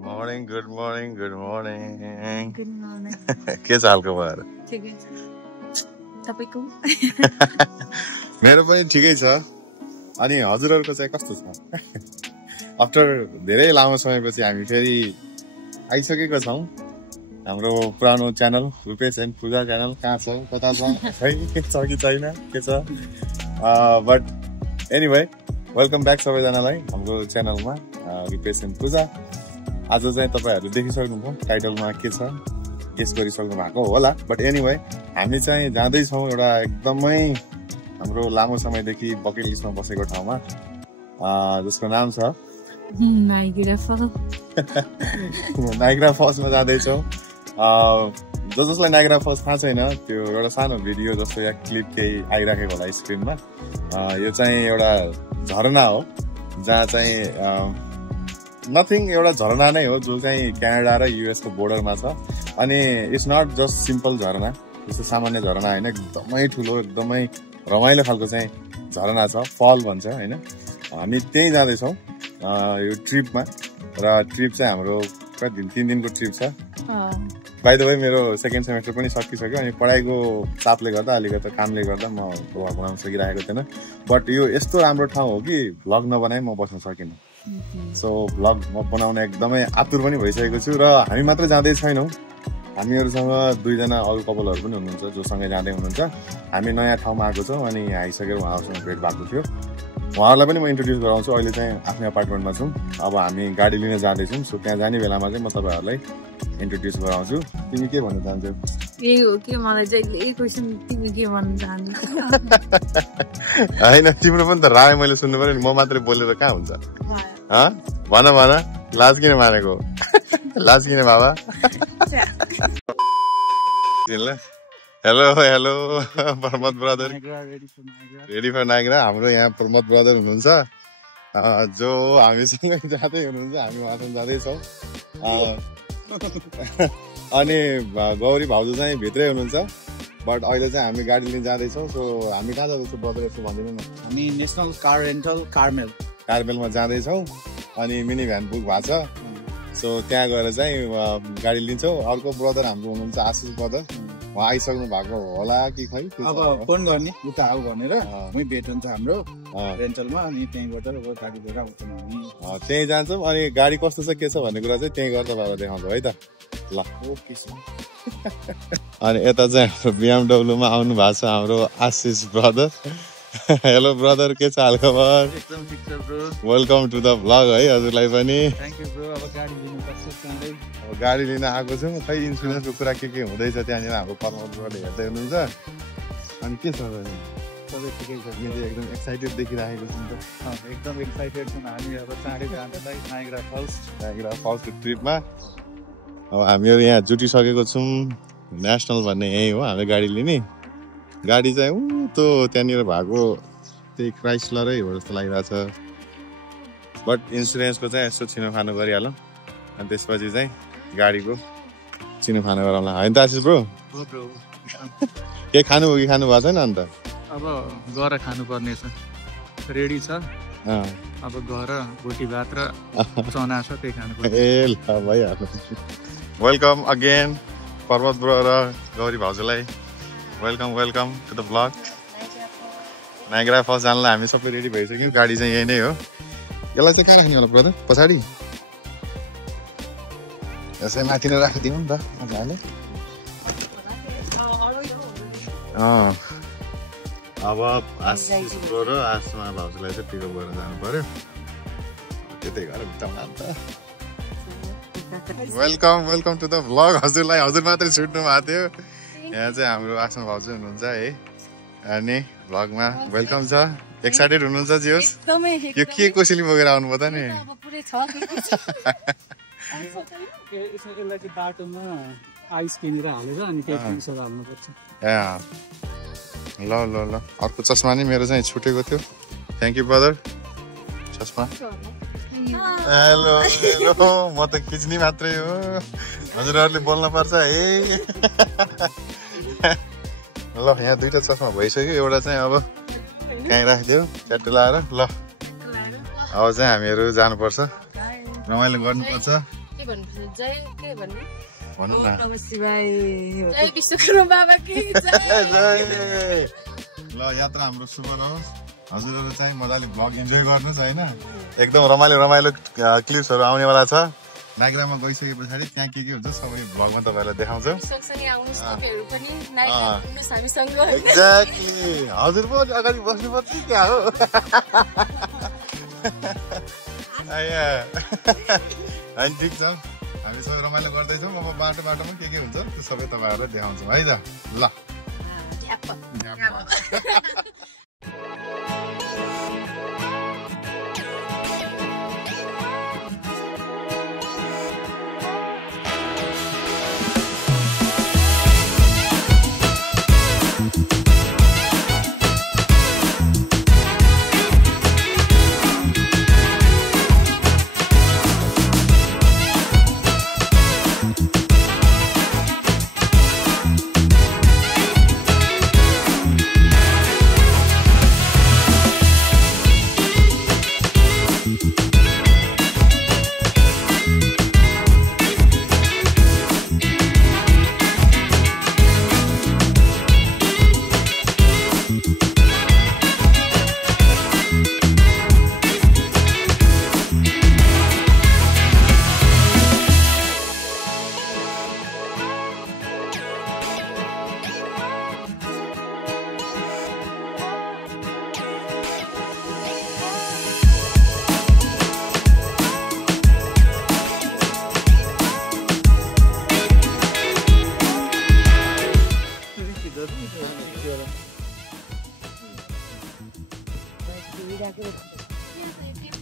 morning, good morning, good morning. Good morning. के छ हालको भएर? ठिकै छ। तपाईको? मेरो पनि ठिकै छ। अनि हजुरहरुको चाहिँ कस्तो छ? आफ्टर धेरै लामो समयपछि हामी फेरि आइसकेको छौं। हाम्रो पुरानो channel Rupesh and Pooja channel कहाँ छ? कता छ? खै के छ कि छैन? के छ? बट एनीवे वेलकम ब्याक सबैजनालाई हाम्रो च्यानलमा रुपेश एन्ड पूजा। आज चाहिँ तपाईहरु देखिसक्नुभयो टाइटलमा के छ, गेस गरिसक्नु भएको होला। बट एनीवे हामी चाहिँ जाँदै छौं एउटा एकदमै हाम्रो लामो समयदेखि बकेट लिस्टमा बसेको ठाउँमा जसको नाम छ नाइग्रा फल्स। नाइग्रा फल्समा जाँदै छौं। जसलाई नाइग्रा फल्स थाहा छैन त्यो एउटा सानो भिडियो जस्तो या क्लिप केही आइराखेको होला स्क्रिनमा। यो चाहिँ एउटा झरना हो जहाँ चाहिँ नथिङ एउटा झरना नै हो जो चाहिँ क्यानाडा र युएस को बोर्डरमा छ। अनि इट्स नट जस्ट सिम्पल झरना, जस्तो सामान्य झरना हैन, एकदमै ठुलो एकदमै रमाइलो खालको चाहिँ झरना छ, फल भन्छ हैन। हामी त्यही जाँदै छौं यो ट्रिपमा र ट्रिप चाहिँ हाम्रो कति दिन 3 दिनको ट्रिप छ। बाइ द वे मेरो सेकेन्ड सेमेस्टर पनि सकिसक्यो अनि पढाइको चापले गर्दा अलिकति कामले गर्दा म भ्लग बनाउन सकिरहेको थिएन। बट यो यस्तो राम्रो ठाउँ हो कि भ्लग नबनाए म बस्न सकिनँ। सो भ्लग म बनाउन एकदमै आतुर पनि भइसकेको छु र हामी मात्र जाँदै छैनौं, हामीहरुसँग दुईजना अरु कपलहरु पनि हुनुहुन्छ जो सँगै जाँदै हुनुहुन्छ। हामी नयाँ ठाउँमा आएको छौं अनि आइसकेर उहाँहरुसँग भेट भएको थियो। उहाँहरुलाई पनि म इन्ट्रोड्युस गराउँछु। अहिले चाहिँ आफ्नै अपार्टमेन्टमा छौं, अब हामी गाडी लिन जाँदै छौं। सो त्यहाँ जाने बेलामा चाहिँ म तपाईहरुलाई इन्ट्रोड्युस गराउँछु। तिमी के भन्न चाहन्छौ? यही हो कि मलाई जहिले यही क्वेशन तिमी के भन्न चाहन्छौ? हैन तिम्रो पनि त राय मैले सुन्नु पर्यो नि, म मात्रै बोलेर कहाँ हुन्छ? ह भन भन, लाज किन मानेको? लाज किन बाबा? Hello hello Pramod brother, ready for Niagara. हाम्रो यहाँ प्रमोद ब्रदर हुनुहुन्छ जो हामीसँगै जाँदै हुनुहुन्छ, हामी उहाँसँग जाँदैछौँ। अनि गौरी भाउजू चाहिँ भित्रै हुनुहुन्छ। बट अहिले चाहिँ हामी गाडी लिन जाँदैछौँ। सो हामी कहाँ जाँदैछौँ ब्रदर यसो भनिदिनु न। हामी नेसनल कार रेन्टल कार्मेलमा जाँदैछौँ अनि मिनी भ्यान बुक भएको छ। सो त्यहाँ गएर चाहिँ गाडी लिन्छौँ। अर्को ब्रदर हाम्रो हुनुहुन्छ आशिष ब्रदर, उहाँ आइसक्नु भएको होला कि खै? अब फोन गर्ने उता आऊ भनेर मै भेट हुन्छ हाम्रो रेन्टलमा अनि त्यहीँबाट गाडी लिएर आउँछौँ हामी। त्यहीँ जान्छौँ अनि गाडी कस्तो छ के छ भन्ने कुरा चाहिँ त्यहीँ गर्दा बाबा देखाउँछौ है त। ल ओके सर। अनि यता चाहिँ हाम्रो BMW मा आउनु भएको छ हाम्रो आशिष ब्रदर। हेलो ब्रदर, के छ हालखबर? एकदम ठिक छ bro. Welcome to the vlog है हजुरलाई पनि। Thank you bro. अब गाडी लिनु पर्छ सँगै। अब गाडी लिन आएको छौँ। खै इन्सुरेन्सको कुरा के हुँदैछ त्यहाँनिर हाम्रो परमोदले हेर्दै हुनुहुन्छ। अनि के छ सबै ठिकै छ। मैले एकदम एक्साइटेड देखिरहेको छु नि त। एकदम एक्साइटेड छौँ हामी। अब चाँडै जाँदै नाइग्रा फल्सको ट्रिपमा। अब हामीहरू यहाँ जुटिसकेको छौँ। नेसनल भन्ने यही हो हाम्रो गाडी लिने। गाडी चाहिँ त त्यहाँनिर भएको त्यही क्राइस्लरै हो जस्तो लागिरहेको छ। बट इन्सुरेन्सको चाहिँ यसो छिनोफानो गरिहालौँ अनि त्यसपछि चाहिँ गाडीको छिनोफानो गराउँला होइन त आशिष ब्रो? केही खानु हो कि खानु भएको छैन? अन्त अब गएर खानुपर्ने छ, रेडी छ। अब गएर रोटी भात र चना छ त्यही खानुपर्छ। ए ल भइहाल्यो। वेलकम अगेन पर्वत ब्रो र गौरी भाउजूलाई। Welcome to the blog. Niagara Falls जानलाई हामी सबै रेडी भइसक्यौँ। गाडी चाहिँ यही नै हो। यसलाई चाहिँ कहाँ राख्ने होला ब्रदर? पछाडि यसै माथि नै राखिदिउँ नि त मजाले। अब आशिष ब्रो र आसमा भाउजूलाई चाहिँ पिकअप गरेर जानु पर्यो। त्यतै गरेर बिताउँ अन्त। Welcome to the vlog. हजुरलाई हजुर मात्रै छुट्नु भएको थियो। यहाँ चाहिँ हाम्रो आसमा भाउजू हुनुहुन्छ है अनि भ्लगमा वेलकम छ। एक्साइटेड हुनुहुन्छ जियोस्? यो के कोसेली बोकेर आउनुभयो त नि? यसलाई चाहिँ बाटोमा आइस किनेर हालेर अनि त्यही पिसेर हाल्नुपर्छ। ल ल ल अर्को चस्मा नि मेरो चाहिँ छुटेको थियो। थ्याङ्क यू ब्रदर चस्मा। हेलो हेलो, म त खिच्ने मात्रै हो, हजुरहरूले बोल्न पर्छ है। ल यहाँ दुईटा चस्मा भइसक्यो। एउटा चाहिँ अब कहीँ राखिदियो च्याट्टो लाएर। ल अब चाहिँ हामीहरू जानुपर्छ, रमाइलो गर्नुपर्छ। के भन्नु जय के भन्नु भन्नु न नमः शिवाय जय विश्वकर्मा बाबा की जय ल यात्रा हाम्रो सुपर होस् हजुरहरु चाहिँ मजाले भ्लग इन्जोय गर्नुस् हैन एकदम रमाइलो क्लिप्सहरु आउनेवाला छ नागरामा गइसकेपछि त्यहाँ के हुन्छ सबै भ्लगमा तपाईहरुलाई देखाउँछौ सँगसँगै आउनुस् तपाईहरु पनि नागरा घुम्नुस् हामीसँग एक्ज्याक्टली हजुर पो अगाडि बस्नुपर्छ क्या हो आया अनि ठिक छ हामी सबै रमाइलो गर्दैछौँ अब बाटोमा के हुन्छ त्यो सबै तपाईहरुलाई देखाउँछौँ है त ल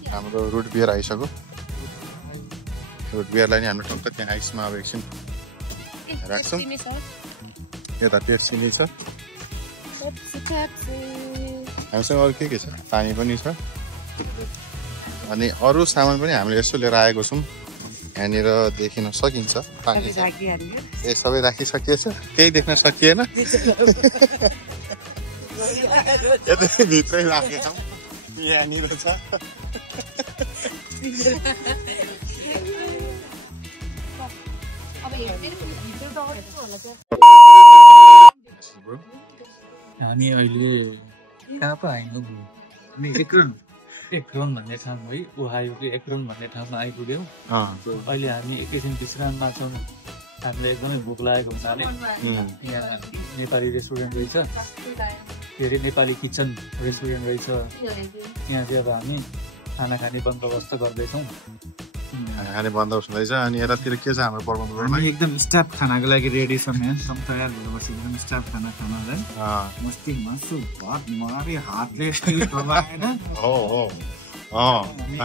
हाम्रो रुट बियर आइसक्यो रुट बियरलाई नि हाम्रो टक्क त्यहाँ आइसमा अब एकछिन राख्छौँ यता पेप्सी छ हामीसँग अरू के छ पानी पनि छ अनि अरू सामान पनि हामीले यसो लिएर आएको छौँ यहाँनिर देखिन सकिन्छ पानी ए सबै राखिसकिएछ केही देख्न सकिएन भित्रै राखेछौँ यहाँनिर छ हामी अहिले कहाँ पो आइनु हामी एक्रोन भन्ने ठाउँ है ओहायोको एक्रोन भन्ने ठाउँमा आइपुग्यौँ अहिले हामी एकैछिन विश्राममा छौँ हामीलाई एकदमै भोक लागेको हुनाले यहाँ नेपाली रेस्टुरेन्ट रहेछ के अरे नेपाली किचन रेस्टुरेन्ट रहेछ यहाँ चाहिँ अब हामी खाना खाने बन्दोबस्त गर्दैछौँ खाने बन्दोबस्त हुँदैछ अनि यतातिर के छ हाम्रो पर्वतमा एकदम स्टाफ खानाको लागि रेडी छौँ यहाँ सब तयार भएर बसेको स्टाफ खाना खानालाई मस्ती मासु भात मारी हातले दबाएर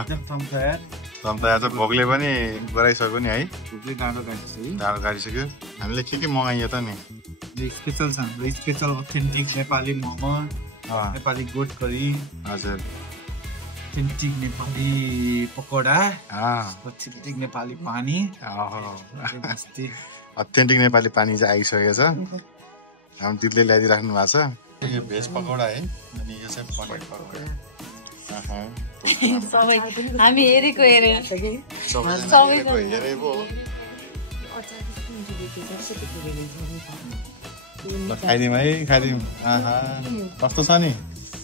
एकदम तयार त भोकले पनि गराइसक्यो नि है भोकले डाँडो गाडिसक्यो हामीले के मगाइयो त नि स्पेसल छ हाम्रो special authentic Nepali momo Nepali goat curry हजुर अथेन्टिक नेपाली पकोडा अथेन्टिक नेपाली पानी अथेन्टिक नेपाली पानी चाहिँ आइसकेको छ हाम्रो दिदीले ल्याइदिइराख्नु भएको छ यो भेज पकोडा है अनि यो चाहिँ पनिर पकोडा सबै हामी हेरेको खाइदिउँ है खाइदिउँ कस्तो छ नि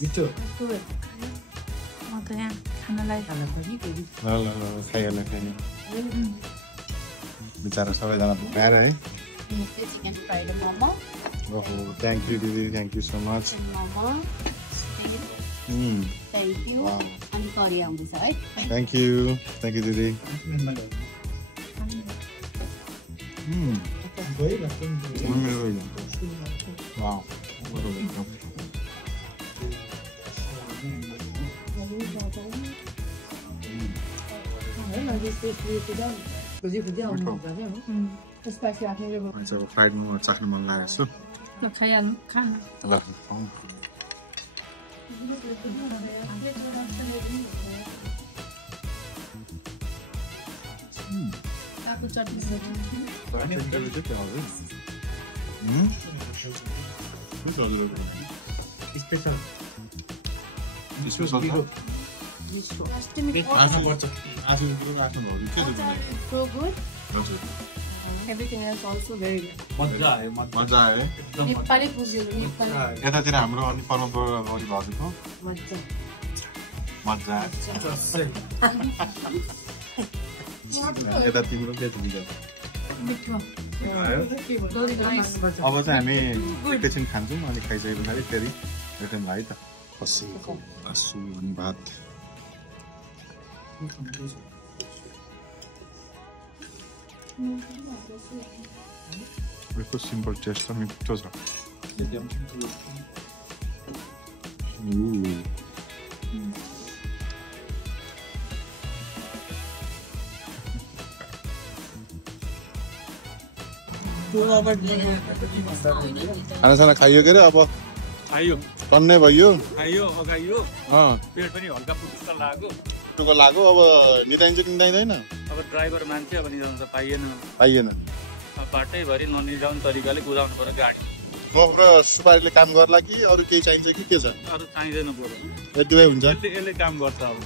मिठो खानालाई खाइहाल्नु बिचरा सबैजना भुकाएर है ओहो थ्याङ्क यू दिदी thank you so much thank you दिदी Wow. फ्राइड मोमो चाख्नु मन लागेको छु खाइहाल्नु खानु So good. Everything else also very good. मजा आयो नेपाली पुग्यो नेपाली यतातिर हाम्रो अनि परम्परा गरी भएको मजा यता तिम्रो के छ अब चाहिँ हामी एकैछिन खान्छौँ अनि खाइसके पछाडि फेरि रिटर्न भयो त खसीको मासु अनि भात यस्तो सिम्पल टेस्ट छ मिठो छ खानासाना खाइयो के अरे अब खाइयो टन्नै भयो खाइयो अगाइयो पेट पनि हल्का पुटुक्क लाग्यो अब निदाइन्छ कि निदाइँदैन अब ड्राइभर मान्छे अब निदाउनु त पाइएन अब बाटैभरि ननिदाउने तरिकाले कुदाउनु पर्यो गाडी म र सुपारीले काम गर्ला कि अरू केही चाहिन्छ कि के छ अरू चाहिँदैन पर्यो यति भए हुन्छ यसले काम गर्छ अब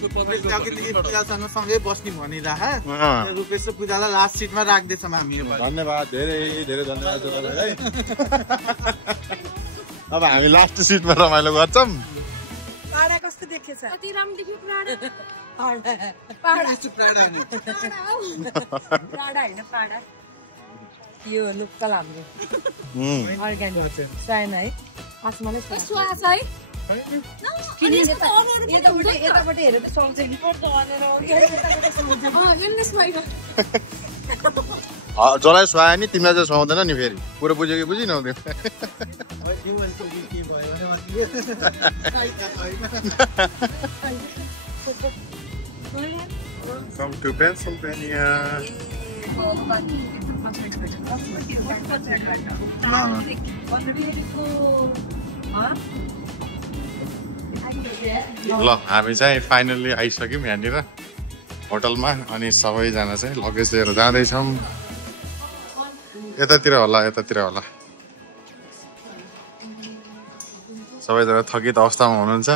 पूजासँग सँगै बस्ने भनिरह रुपेश र पूजालाई लास्ट सिटमा राख्दैछौँ हामी धन्यवाद धेरै धेरै धन्यवाद है अब हामी लास्ट सिटमा रमाइलो गर्छौँ पाडा कस्तो देखेछ कति राम्रो देख्यो प्राडा पाडा हैन पाडा यो लोकल हाम्रो अर्ग्यानिक साइन है आसमानै स्वास है यताबाट हेरेर त सुहाउँछ नि जसलाई सुहायो नि तिमीलाई चाहिँ सुहाउँदैन नि फेरि पुरो बुझ्यो कि बुझिनौ त्यो Welcome to Pennsylvania. ल हामी चाहिँ फाइनल्ली आइसक्यौँ यहाँनिर होटलमा अनि सबैजना चाहिँ लगेज लिएर जाँदैछौँ यतातिर होला सबैजना थकित अवस्थामा हुनुहुन्छ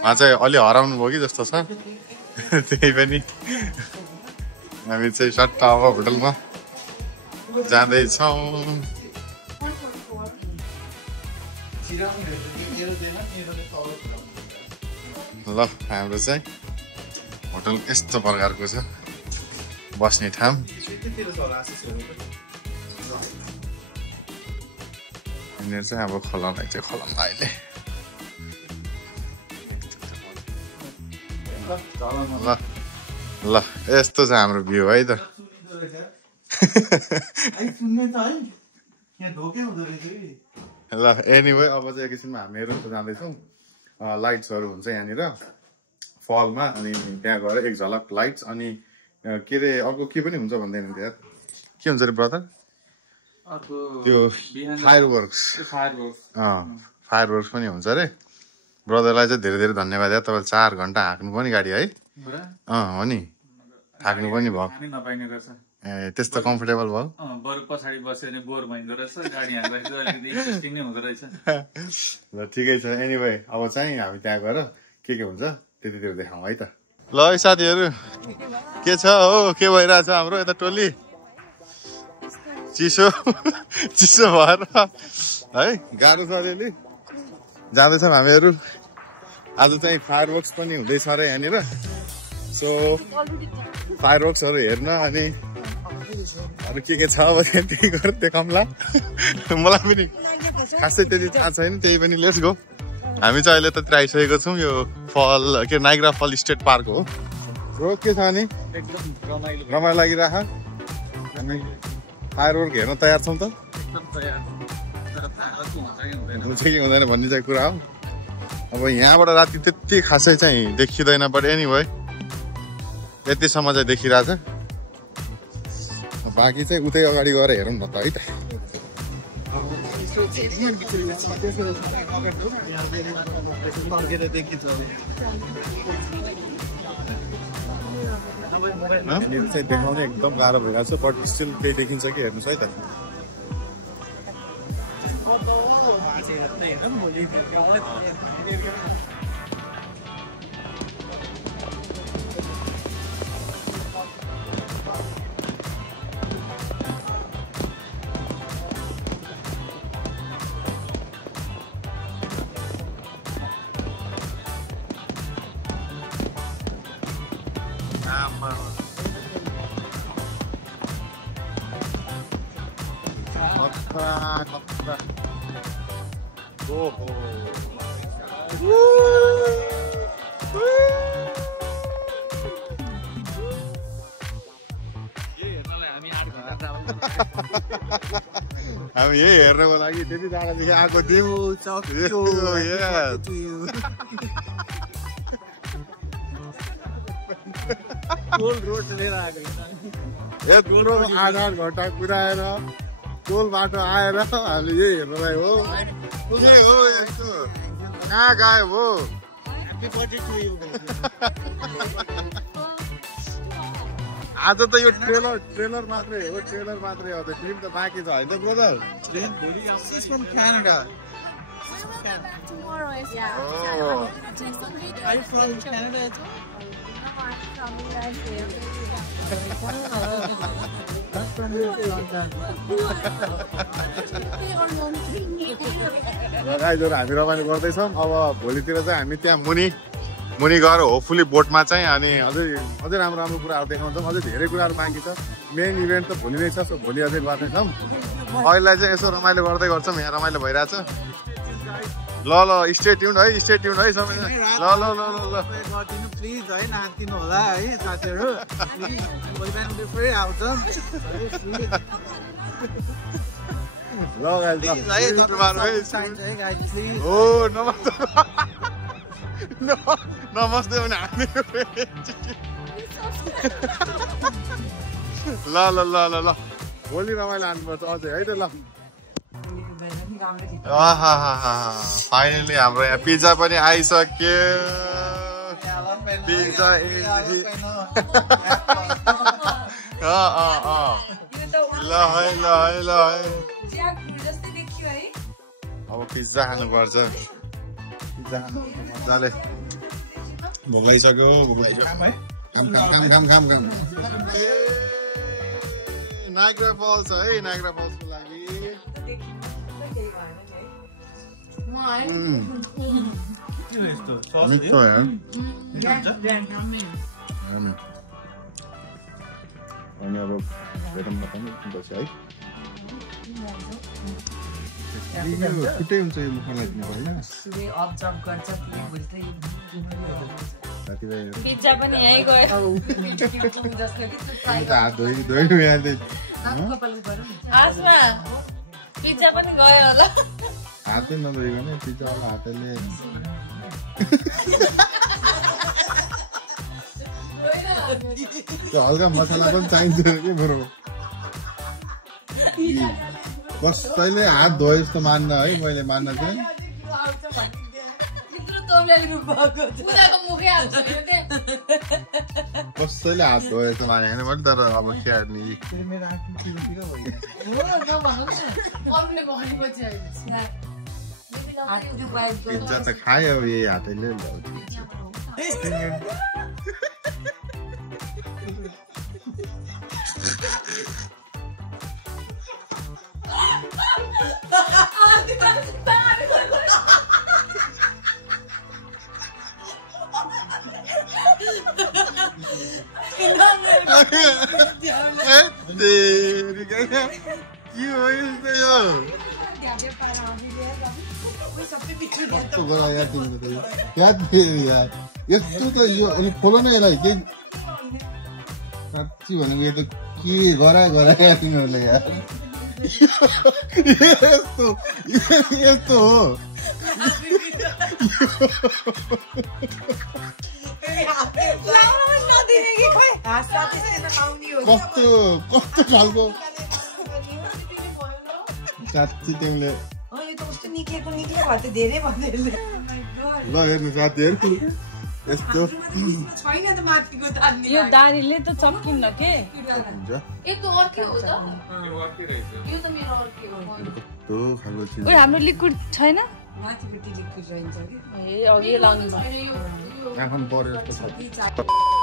उहाँ चाहिँ अलि हराउनु भयो कि जस्तो छ त्यही पनि हामी चाहिँ सट्ट अब होटलमा जाँदैछौँ ल हाम्रो चाहिँ होटल यस्तो प्रकारको छ बस्ने ठाउँ यहाँनिर चाहिँ अब खोलालाई चाहिँ खोलामा अहिले ल यस्तो छ हाम्रो भ्यू है त ल एनिवे अब चाहिँ एकैछिनमा हामीहरू जाँदैछौँ लाइट्सहरू हुन्छ यहाँनिर फलमा अनि त्यहाँ गएर एक झलक लाइट्स अनि के अरे अर्को के पनि हुन्छ भन्दैन त्यहाँ के हुन्छ अरे ब्रदर त्यो फायरवर्क्स पनि हुन्छ अरे ब्रदरलाई चाहिँ धेरै धेरै धन्यवाद यार तपाईँले 4 घन्टा हाँक्नु पनि गाडी है हो नि थाक्नु पनि भयो ए त्यस्तो कम्फर्टेबल भयो बरु पछाडि बस्यो भने बोर भइँदो रहेछ गाडी हाँक्दाखेरि अलिकति इन्ट्रेस्टिङ नै हुँदो रहेछ ल ठिकै छ एनिवे अब चाहिँ हामी त्यहाँ गएर के हुन्छ त्यतितिर देखाउँ है त ल साथीहरू के छ हो के भइरहेछ हाम्रो यता टोली चिसो भएर है गाह्रो छ अलिअलि जाँदैछौँ हामीहरू आज चाहिँ फायरवर्क्स पनि हुँदैछ र यहाँनिर सो फायरवर्क्सहरू हेर्न अनि अरू के छ अब त्यही गरेर देखाउँला मलाई पनि खासै त्यति थाहा छैन त्यही पनि लेट्स गो हामी चाहिँ अहिले यतातिर आइसकेको छौँ यो फल के नाइग्रा फल स्टेट पार्क हो ब्रो के छ नि एकदम रमाइलो लागिरह हामी फायरवर्क हेर्न तयार छौँ त हुन्छ कि हुँदैन भन्ने चाहिँ कुरा हो अब यहाँबाट राति त्यति खासै चाहिँ देखिँदैन बट एनिवे यतिसम्म चाहिँ देखिरहेछ बाँकी चाहिँ उतै अगाडि गएर हेरौँ न त है त चाहिँ देखाउने एकदम गाह्रो भइरहेको छ बट स्टिल केही देखिन्छ कि हेर्नुहोस् है त खतरा खतरा ओहो हामी यही हेर्नको लागि त्यति टाढादेखि आएको यत्रो 8 घन्टा कुदाएर टोल बाटो आएर हामीले यही हेर्नलाई हो यस्तो कहाँ गायब हो आज त यो ट्रेलर मात्रै हो ट्रेलर मात्रै हो फिल्म त बाँकी छ होइन brother Canada. Tomorrow is take some video. Are you from Canada as well? No, I'm from USA. गाइजहरु हामी रमाइलो गर्दैछौँ अब भोलितिर चाहिँ हामी त्यहाँ मुनि गएर होपफुली बोटमा चाहिँ अनि अझै राम्रो राम्रो कुराहरू देखाउँछौँ अझै धेरै कुराहरू बाँकी छ मेन इभेन्ट त भोलि नै छ सो भोलि अझै गर्दैछौँ अहिलेलाई चाहिँ यसो रमाइलो गर्दै गर्छौँ यहाँ रमाइलो भइरहेछ ल स्टे ट्युन है सबै ल प्लिज है नाच्दिनु होला है साथीहरु फेरि आउँछ ल गाइज ओ नमस्ते भने हामी ल भोलि रमाइलो हान्नुपर्छ अझै है त ल फाइनली हाम्रो यहाँ पिज्जा पनि आइसक्यो पिज्जा ल है अब पिज्जा खानुपर्छ पिज्जा खानु मजाले भोक लागिसक्यो काम नाइग्रा फल्स है नाइग्रा फल्सको लागि मिठो यार अनि अब भेटौँला पनि बस्छ है छुट्टै हुन्छ यो मुखमा लाग्ने होइन पिज्जा पनि यही गयो हात धोइ आसमा पिज्जा पनि गयो होला हातै नधोइकन पिज्जा वाला हातले त्यो हल्का मसला पनि चाहिन्छ कि बरु कसैले हात धोए जस्तो मान्न है मैले मान्न चाहिँ कसैले हात धोए जस्तो मानेको छैन मैले तर अब खेर्ने पिज्जा त खायो अब यही हातैले यस्तो त यो अलिक खोलो न यसलाई के साँच्ची भनेको यो त के गरायो तिमीहरूले यार यस्तो हो कस्तो खालको साँच्ची तिमीले ल हेर्नु साथीहरू यस्तो यो दारीले त चम्किन्न के हाम्रो लिक्विड छैन ए अघि लाउनु आँखा पऱ्यो जस्तो छ